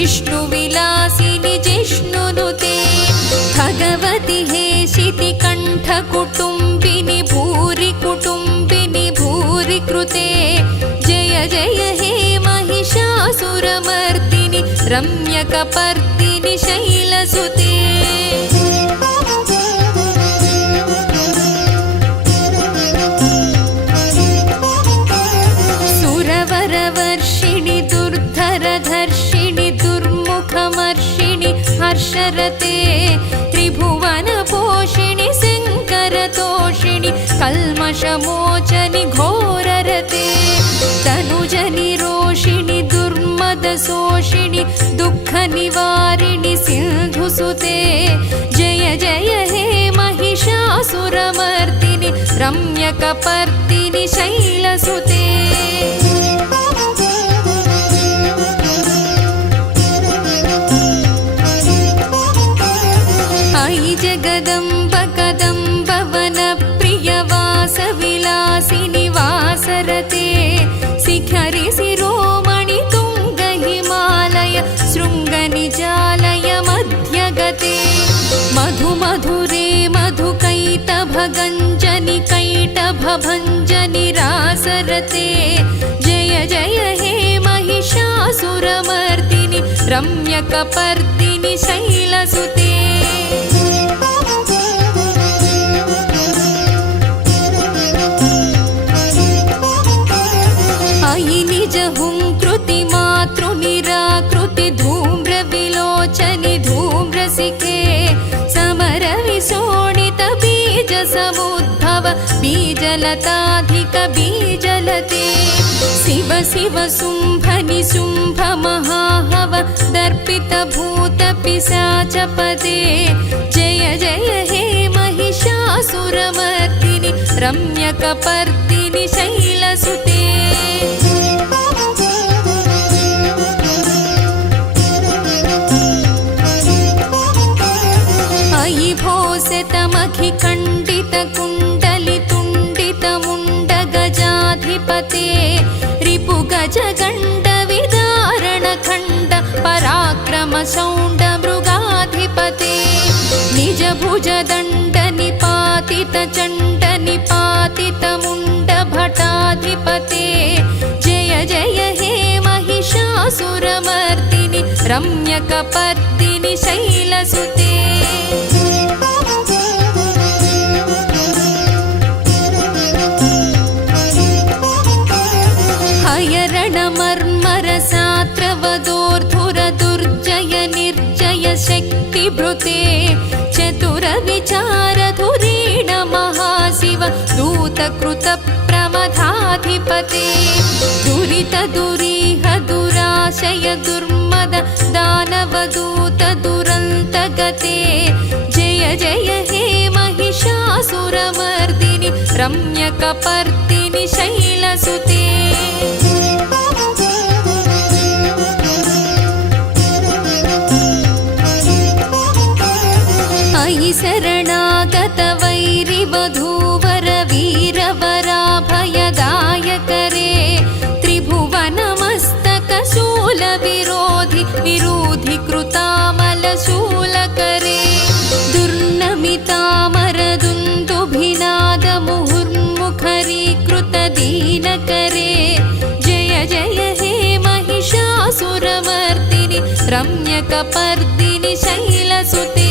विष्णुविलासिनि जिष्णुनुते भगवति हेशिति कण्ठकुटुम्बिनि भूरि कुटुम्बिनि भूरि कृते जय जय हे महिषासुरमर्दिनि रम्यकपर्दिनि शैलसुते सुरवरवर्षिणि दुर्धरधर्षिणि दुर्मुखमर्षिणि हर्षरते त्रिभुवनपोषिणि शङ्करतोषिणि कल्मषमोचनि घोररते तनुजनिरोषिणि दुर्मदशोषिणि दुःखनिवारिणि सिन्धुसुते जय जय हे महिषासुरमर्दिनि रम्यकपर्दिनि शैलसुते अयि जगदम्ब कदम्ब वनप्रियवासविलासिनि वासरते शिखरि शिरोमणि तुङ्ग हिमालय शृङ्गनिजालय मध्यगते मधुमधुरे मधुकैटभगञ्जनि कैटभभञ्जनि रासरते जय जय हे महिषासुरमर्दिनि रम्यकपर्दिनि शैलसुते अयि निज हुंकृति मातृनिराकृति धूम्रविलोचनि धूम्रसिके समरविशोणित बीज समुद्भव बीजलताधिक बीजलते शिव शिव शुम्भनि शुम्भ महाहव दर्पित भूत पिशाचपदे जय जय हे महिषासुरमर्दिनि रम्यकपर्दिनि शैलसुते अयि भोसितमखिखण्डितकुण्डलितुण्डितमुण्डगजाधिपते रिपुगजगण्डविदारणखण्ड पराक्रमशौण्डमृगाधिपते निजभुजदण्डनिपातितचण्डनिपातितमुण्डभटाधिपते जय जय हे महिषासुरमर्दिनि रम्यकपर्दिनि शैलसुते हयरणमर्मरसात्रवदोर्धुरदुर्जय निर्जय शक्तिभृते चतुरविचारधुरीण महाशिव दूतकृतप्रमथाधिपते दुरितदुरीह दुराशय दुर्मद दानवदूत दुरन्तगते जय जय हे महिषासुरमर्दिनि रम्यकपर्दिनि शैलसुते अयि शरणागत वैरिवधूवर वीरवराभयदायकरे त्रिभुवनमस्तकशूल विरोधि विरोधि कृतामलशूलकरे दुर्नमितामरदुन्दुभिनाद मुहुर्मुखरीकृत दीनकरे जय जय हे महिषासुरमर्दिनि रम्यकपर्दिनि शैलसुते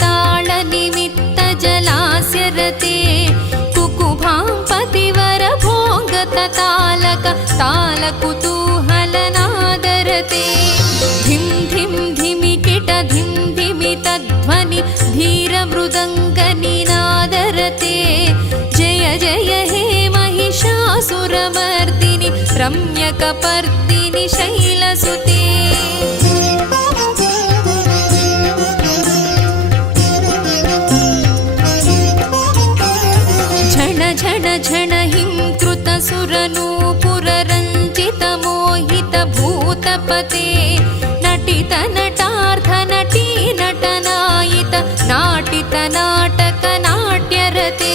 तालनिमित्तजलास्यरते कुकुभां तालकुतूहलनादरते धिं धिं धिमिकिट धिं धिमितध्वनि धीरमृदङ्गनिनादरते जय जय हे महिषासुरमर्दिनि रम्यकपर्दिनि शैलसुते झण झण हिं कृतसुरनूपुररञ्जितमोहितभूतपते नटित नटार्थ नटी नटनायित नाटक नाट्यरते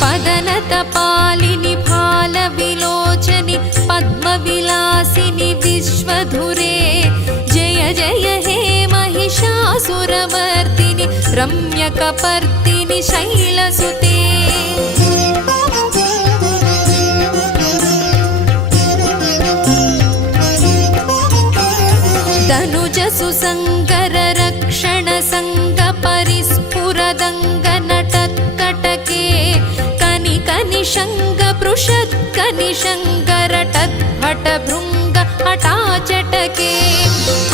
पदनतपालिनि भालविलोचनि पद्मविलासिनि विश्वधुरे जय जय हे महिषासुरमर्दिनि रम्यकपर्दिनि शैलसुते सुसङ्गर रक्षण संग परिस्फुरदङ्ग नटत्कटके कनिक निशङ्ग पृषत् कनिशङ्ग रटत् हट भृङ्ग हटाचटके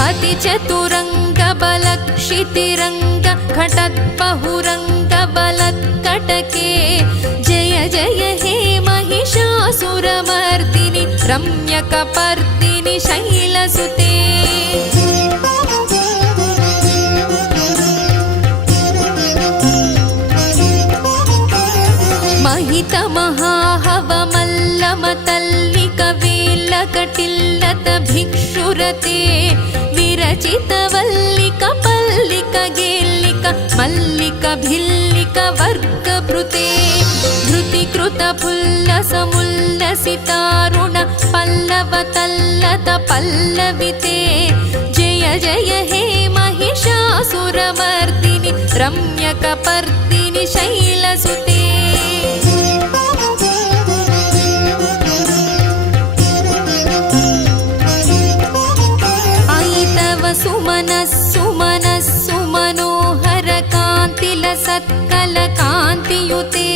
हति चतुरङ्ग बलक्षितिरङ्ग घटत् बहुरङ्ग बलत्कटके जय जय हे महिषासुरमर्दिनि रम्यकपर्दिनि शैलसुते महित महाहवमल्लमतल्लिक वेल्लकटिल्लत भिक्षुरते विरचित वल्लिक पल्लिक गेल्लिक मल्लिक भिल्लिक वर्गभृते धृतिकृत पुल्लसमुल्लसितारुण पल्लवतल्लत पल्लविते जय जय हे महिषासुरमर्दिनि रम्यकपर्दिनि शैलसुते सुमनोहर कान्तिल सत्कल कान्तियुते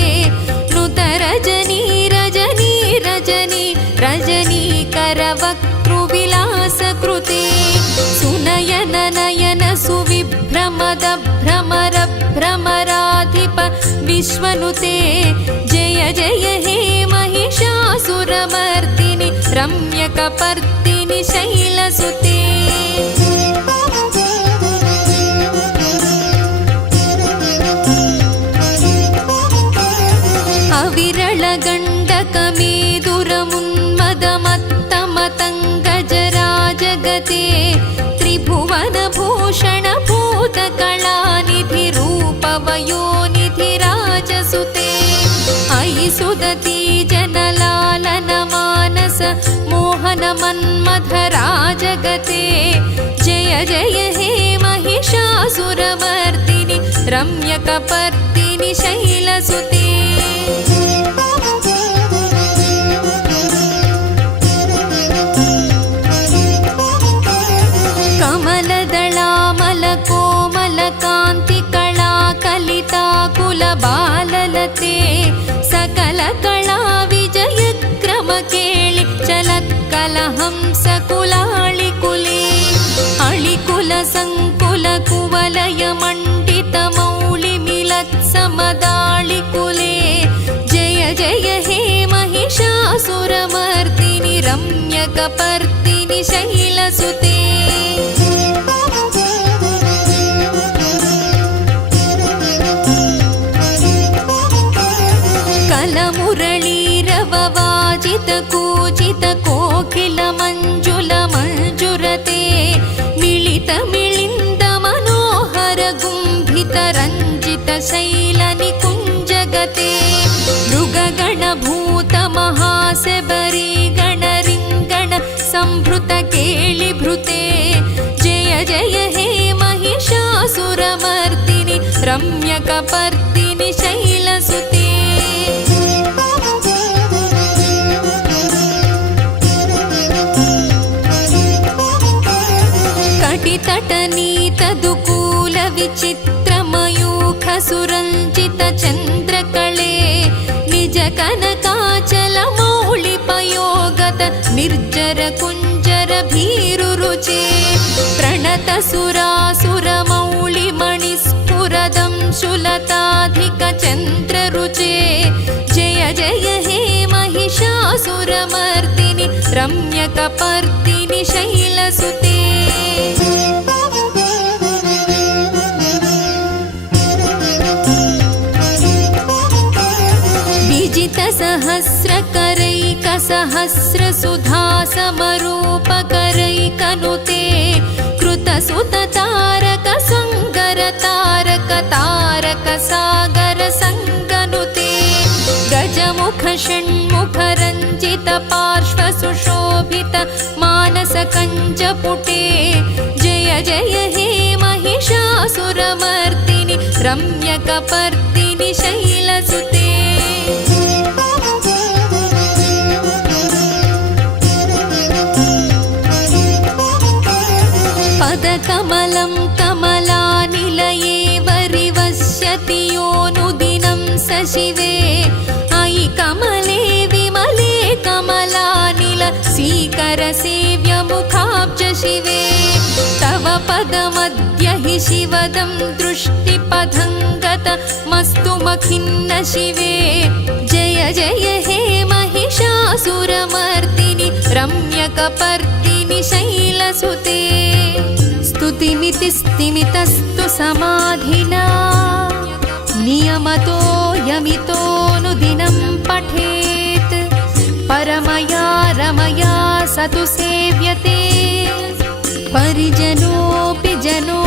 नुत रजनी रजनी रजनी रजनीकर वक्तृविलास कृते सुनयन नयन सुविभ्रमद भ्रमर भ्रमराधिप विश्वनुते जय जय हे महिषासुरमर्दिनि रम्यकपर्दिनि शैलसुते अविरलगण्डकमेदुरमुन्मदमत्तमतङ्गजराजगते त्रिभुवनभूषणभूतकलानिधि रूपवयोनिधिराजसुते अयि सुदती जनलालनमानस मोहनमन्मथराजगते जय जय हे महिषासुरमर्दिनि रम्यकपर्दिनि शैलसुते बाललते सकल कला विजय क्रम केळि चलत्कल हंस कुलाळि कुले अळिकुल संकुल कुवलय मंडित मौळि मिलत् समदाळि कुले जय जय हे महिषासुरमर्दिनि रम्यकपर्दिनि शैलसुते मुरलीरववाजित कूजित कोकिल मंजुल मंजुरते मिलित मिलिंद मनोहर गुंभित रंजित शैल निकुंजगते मृगगण भूत महासेबरी गण रिंगण संभृत केळि भृते जय जय हे महिषासुरमर्दिनि रम्यकपर्दिनि शैलसुते तटनीतदुकूल विचित्रमयूख सुरञ्जित चन्द्रकळे निज कनकाचल मौलिपयोगत निर्जर कुञ्जर भीरुरुचे प्रणत सुरासुर मौलिमणिस्फुरदं शुलताधिक चन्द्ररुचे जय जय हे महिषासुरमर्दिनि रम्यकपर्दिनि शैलसुते सहस्रकरैकसहस्रसुधासमरूपकरैकनुते कृतसुततारक सङ्गर तारक तारक तारकसागर सङ्गनुते गजमुख षण्मुख रञ्जित पार्श्वसुशोभित मानसकञ्जपुटे जय जय हे महिषासुरमर्दिनि रम्यकपर्दिनि शैलसुते पदकमलं कमलानिलये वरिवस्यति योऽनुदिनं स शिवे अयि कमले विमले कमलानिल सीकरसेव्यमुखाब्ज शिवे तव पदमद्य हि शिवदं दृष्टिपथङ्गतमस्तु मखिन्न शिवे जय जय हे महिषासुरमर्दिनि रम्यकपर्दिनि शैलसुते स्तुतिमिति स्तिमितस्तु समाधिना नियमतो यमितोऽनुदिनं पठेत् परमया रमया स तु सेव्यते परिजनोऽपि जनो